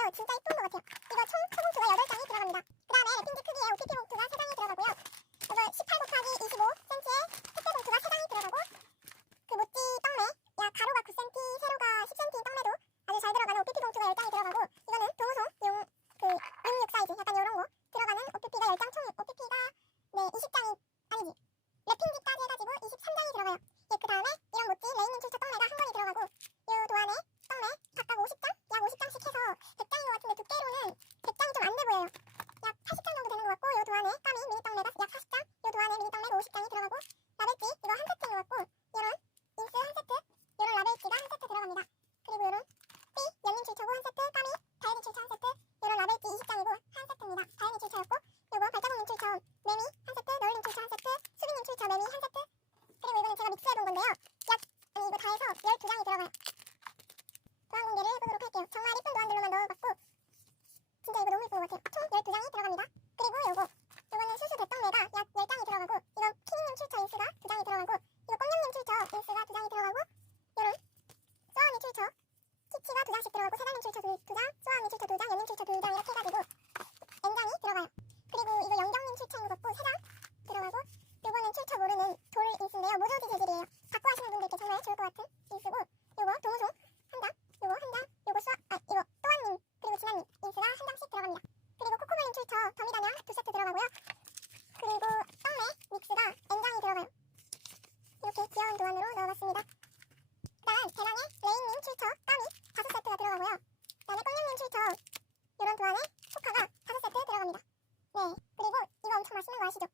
소봉투인데요. 진짜 예쁜 것 같아요. 이거 총 소봉투가 8장이 들어갑니다. 그 다음에 랩핑지 크기의 OPP 봉투가 3장이 들어가고요. 이거 18 곱하기 25cm의 택배 봉투가 3장이 들어가고 그 모찌 떡메, 약 가로가 9cm, 세로가 10cm 떡메도 아주 잘 들어가는 OPP 봉투가 10장이 들어가고 이거는 도무송 용, 그 66 사이즈 약간 요런 거 들어가는 OPP가 10장 총 OPP가 네 20장이 아니지 랩핑지까지 해가지고 23장이 들어가요. 예, 그 다음에 이런 모찌 레이닝 출처 떡메가 한 건이 들어가고 요 도안에 떡메 각각 50장, 약 50장씩 해서 100장인 것 같은데 두께로는 100장이 좀 안 돼 보여요. 약 80장 정도 되는 것 같고 요 도안에 까미 미니 떡메가 약 40장, 요 도안에 미니 떡메가 50장이 들어가고 라벨지 이거 한 세트인 것 같고 요런 인스 한 세트, 요런 라벨지가 한 세트 들어갑니다. 그리고 요런 삐 연림 출처고 한 세트, 까미 다이어리 출처 한 세트, 요런 라벨지 20장이고 한 세트입니다. 다이어리 출처였고 요거 발자국님 출처 매미 한 세트, 너울님 출처 한 세트, 수빈님 출처 매미 한 세트 그리고 이거는 제가 믹스해둔 건데요. 약 아니 이거 다 해서 12장이 들어가요. 도안 공개를 해보도록 할게요. 정말 이쁜 도안들로만 넣어봤고 진짜 이거 너무 예쁜 것 같아요. 총 12장이 들어갑니다. 그리고 요거 요거는 수수 대떡매가 약 10장이 들어가고 이거 키니님 출처 인스가 2장이 들어가고 이거 꽁냥님 출처 인스가 2장이 들어가고 요런 쏘아니 출처 키치가 2장씩 들어가고 세장님 출처 2장 쏘아니 출처 2장 연님 출처 2장 이렇게 해가지고 N장이 들어가요. 그리고 이거 영경님 출처인 것 같고 3장 들어가고 요거는 출처 모르는 돌 인스인데요. 모조지 재질이에요. 갖고 하시는 분들께 정말 좋을 것 같은 인스고 요거 도무송 한 장, 요거 한 장, 요거 쏘아, 아 이거 또한님 그리고 진아님 인스가 한 장씩 들어갑니다. 그리고 코코멜린 출처 더미다냥 두 세트 들어가고요. 그리고 しどっ